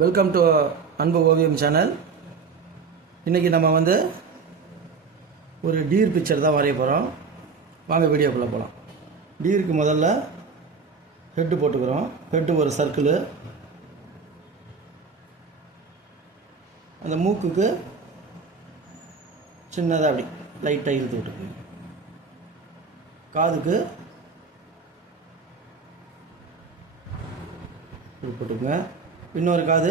Welcome to அன்பு ஓவியம் channel. இன்றைக்கி நம்ம ஒரு டீர் பிக்சர் தான் வரைய போகிறோம். வாங்க வீடியோக்குள்ளே போகலாம். டீருக்கு முதல்ல ஹெட்டு போட்டுக்கிறோம். ஹெட்டு ஒரு சர்க்கிள், அந்த மூக்குக்கு சின்னதாக அப்படி லைட்டாக இழுத்து விட்டுக்கணும். காதுக்கு போட்டுக்குங்க. இன்னொரு காது.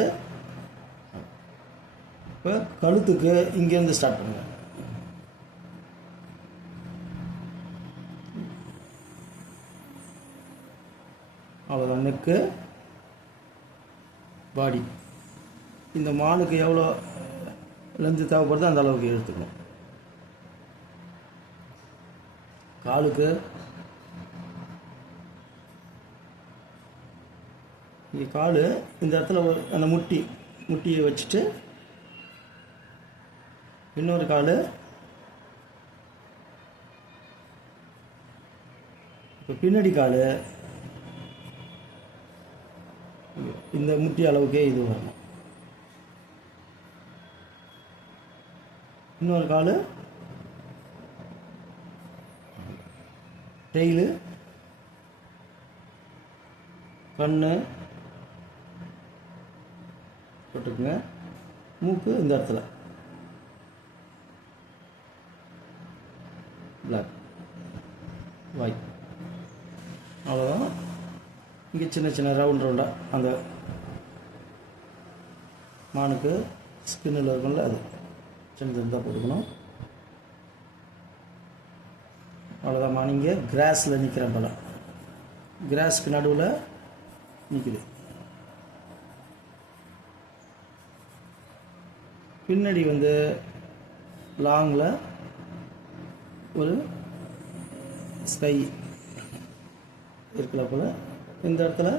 இப்போ கழுத்துக்கு இங்கேருந்து ஸ்டார்ட் பண்ணுங்க. அவ்வளோதான். நெக்கு, பாடி. இந்த மானுக்கு எவ்வளோ லென்த்து தேவைப்படுதோ அந்த அளவுக்கு எடுத்துக்கணும். காலுக்கு இங்கே கால் இந்த இடத்துல அந்த முட்டியை வச்சுட்டு, இன்னொரு கால் இப்போ பின்னாடி கால் இந்த முட்டி அளவுக்கே இது வரணும். இன்னொரு கால் டெய்லு, கண்ணு போட்டுக்குங்க. மூக்கு இந்த இடத்துல பிளாக், வாய். அவ்வளோதான். இங்கே சின்ன சின்ன ரவுண்டாக அந்த மானுக்கு ஸ்கின்னில் இருக்கும்ல, அது சின்னதாக போட்டுக்கணும். அவ்வளோதான். மான் இங்கே கிராஸில் நிற்கிறேன் போல, கிராஸ்க்கு நடுவில் நிற்குது. பின்னாடி லாங்கில் ஒரு ஸ்கை இருக்கல போல். இந்த இடத்துல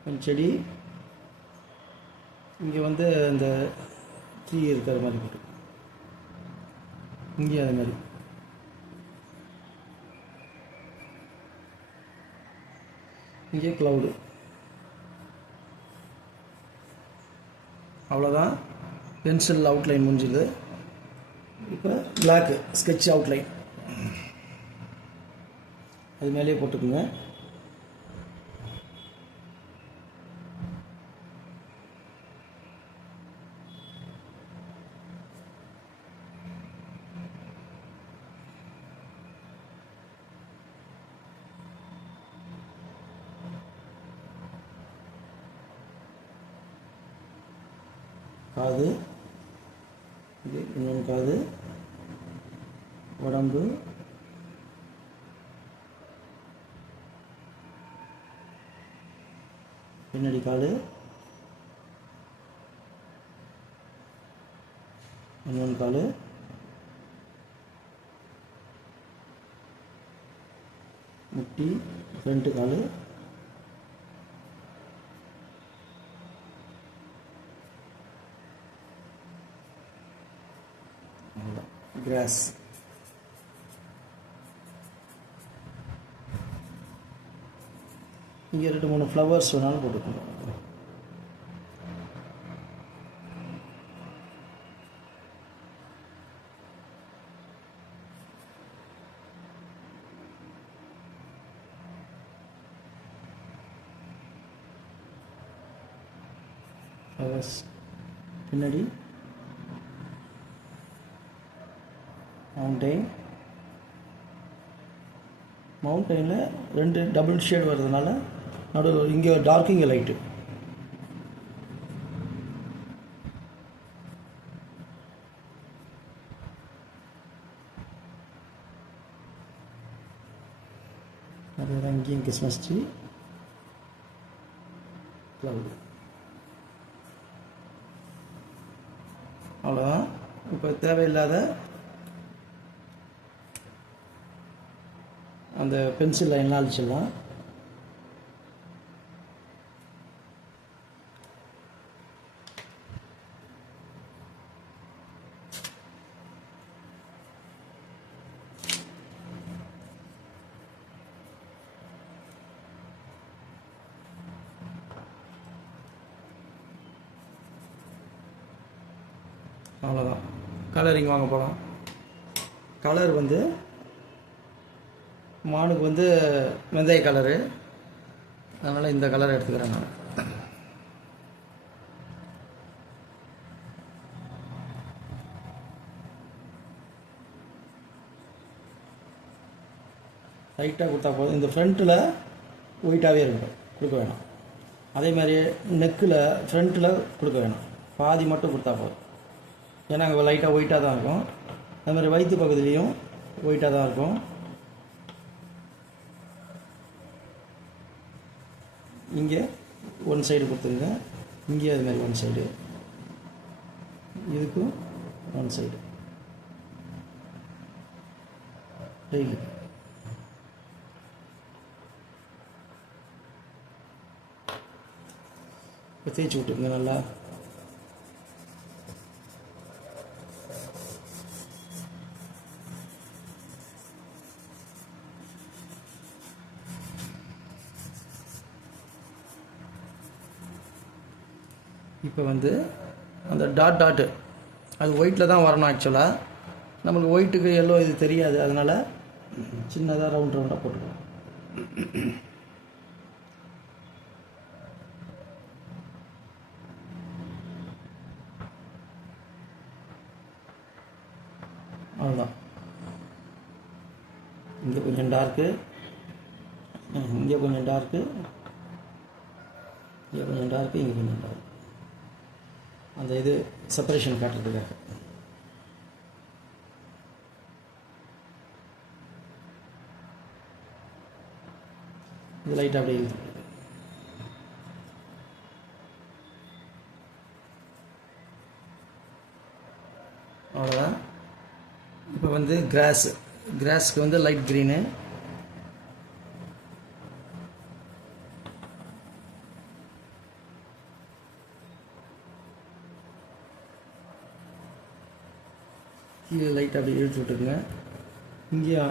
கொஞ்சம் செடி, இங்கே இந்த ட்ரீ இருக்கிற மாதிரி போட்டு, இங்கே அது மாதிரி. இங்கே க்ளவுடு. அவ்வளோதான். பென்சில் அவுட்லைன் முடிஞ்சுது. இப்போ பிளாக்கு ஸ்கெட்ச் அவுட்லைன் அது மேலேயே போட்டுக்குங்க. காது, இது இன்னொன்று காது, உடம்பு, பின்னாடி கால், இன்னொன்று கால், முட்டி, ஃப்ரண்ட்டு கால், கிராஸ். இங்கே 2-3 ஃப்ளவர்ஸ் வேணாலும் போட்டுக்கணும். ஃப்ளவர்ஸ் பின்னாடி மவுண்டெயினில் 2 டபுள் ஷேட் வர்றதுனால நடுவில் இங்கே டார்க், இங்கே லைட்டு. அதுதான் இங்கேயும் கிறிஸ்மஸ் ட்ரீ, க்ளவுடு. அவ்வளோதான். இப்போ தேவையில்லாத அந்த பென்சில் லைன்லாம் அழிச்சிடலாம். அவ்வளோதான். கலரிங் வாங்க போகலாம். கலர் வந்து மானுக்கு வந்து வெந்தய கலரு, அதனால் இந்த கலர் எடுத்துக்கிறேன் நான். லைட்டாக கொடுத்தா போதும். இந்த ஃப்ரண்ட்டில் ஒயிட்டாகவே இருக்கட்டும், கொடுக்க வேணாம். அதே மாதிரி நெக்கில் ஃப்ரண்ட்டில் கொடுக்க வேணாம், பாதி மட்டும் கொடுத்தா போதும். ஏன்னா அங்கே லைட்டாக ஒயிட்டாக தான் இருக்கும். அது மாதிரி வயிற்று பகுதியிலையும் ஒயிட்டாக தான் இருக்கும். இங்கே ஒன் சைடு கொடுத்துருங்க, இங்கே அது மாதிரி ஒன் சைடு, இதுக்கும் ஒன் சைடு டெய்லி. இப்போ தேய்ச்சி விட்டுருங்க நல்லா. இப்போ வந்து அந்த டாட்டு அது ஒயிட்டில் தான் வரணும். ஆக்சுவலாக நம்மளுக்கு ஒயிட்டுக்கு எல்லோ இது தெரியாது, அதனால் சின்னதாக ரவுண்டாக போட்டுக்கலாம். அவ்வளோதான். இங்கே கொஞ்சம் டார்க்கு, இங்கே கொஞ்சம் டார்க்கு, இங்கே கொஞ்சம் டார்க்கு, இங்கே கொஞ்சம் டார்க்கு, அந்த இது செப்பரேஷன் காட்டுறதுக்காக. இது லைட்டாக அப்படியே இழுத்து. அவ்வளோதான். இப்போ வந்து கிராஸ்க்கு வந்து லைட் க்ரீனு, கீழே லைட்டாக அப்படி இழுத்து விட்டுருங்க. இங்கேயா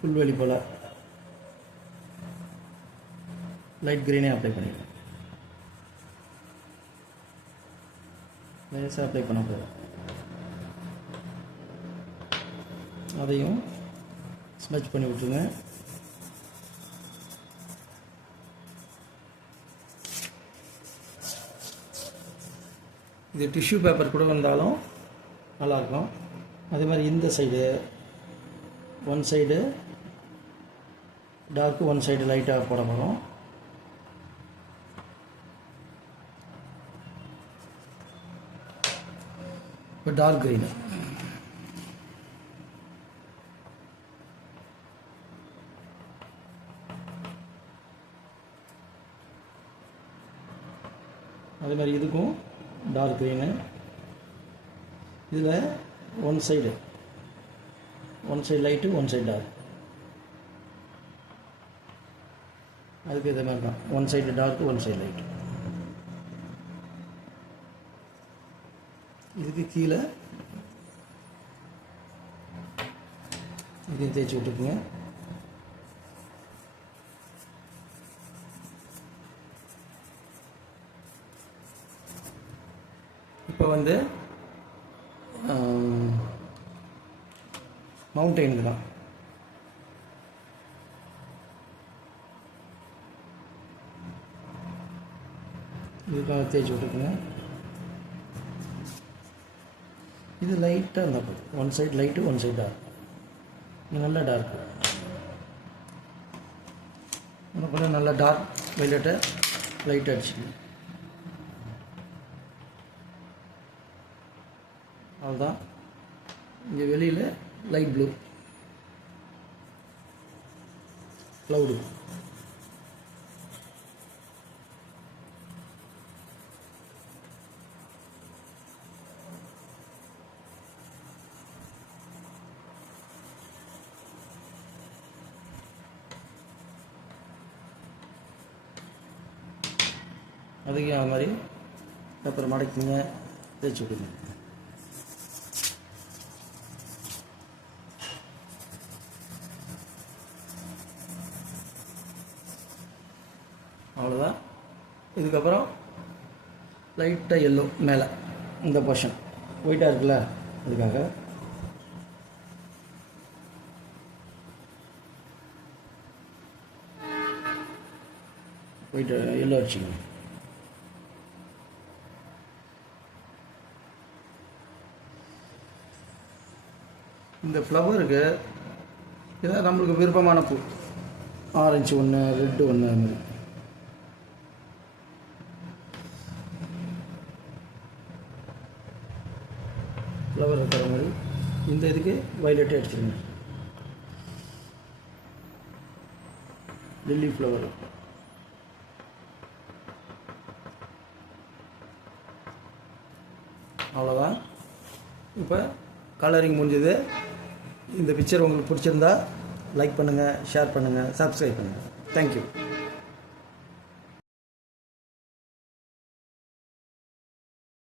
புல்வெளி போல் லைட் க்ரீனே அப்ளை பண்ணிடுங்க. லேசாக அப்ளை பண்ண போதும். அதையும் ஸ்மெச் பண்ணி விட்டுருங்க. இது டிஷ்யூ பேப்பர் கூட வந்தாலும் நல்லாயிருக்கும். அதே மாதிரி இந்த side one side dark, one side லைட்டாக போட போகிறோம். இப்போ டார்க் க்ரீனு, அதே மாதிரி இதுக்கும் டார்க் க்ரீனு. இதில் one side light, one side dark. அதுக்கு இதே மாதிரி தான், one side dark, one side light. இதுக்கு கீழே இதையும் தேய்ச்சி விட்டுக்குங்க. இப்போ வந்து மவுண்டெயினுக்கு தான். இதுக்காக தேய்ச்சி விட்டுக்குங்க. இது லைட்டாக இருந்தால் போதும். One side light, one side dark. இது நல்லா டார்க்கு. அப்புறம் நல்லா டார்க் வைலட்டை லைட் அடிச்சுக்கணும். அவ்வளோதான். இங்கே வெளியில் லைட் ப்ளூ க்ளவுடு. அதுக்கு அது மாதிரி அப்புறம் மடக்கிங்க, தேய்ச்சி விடுங்க. அவ்வளோதான். இதுக்கப்புறம் லைட்டாக எல்லோ மேலே இந்த போர்ஷன் ஒயிட்டாக இருக்குல்ல அதுக்காக. ஒயிட் எல்லோ அடிச்சுக்கணும். இந்த ஃப்ளவருக்கு இதான் நம்மளுக்கு விருப்பமான பூ. ஆரஞ்சு ஒன்று, ரெட்டு ஒன்று, அது மாதிரி. ஃப்ளவர் இருக்கிற மாதிரி இந்த இதுக்கு வயலட்டே அடிச்சிருங்க. Lily flower. அவ்வளோதான். இப்போ கலரிங் முடிஞ்சது. இந்த பிக்சர் உங்களுக்கு பிடிச்சிருந்தா லைக் பண்ணுங்கள், ஷேர் பண்ணுங்கள், சப்ஸ்கிரைப் பண்ணுங்கள். தேங்க்யூ.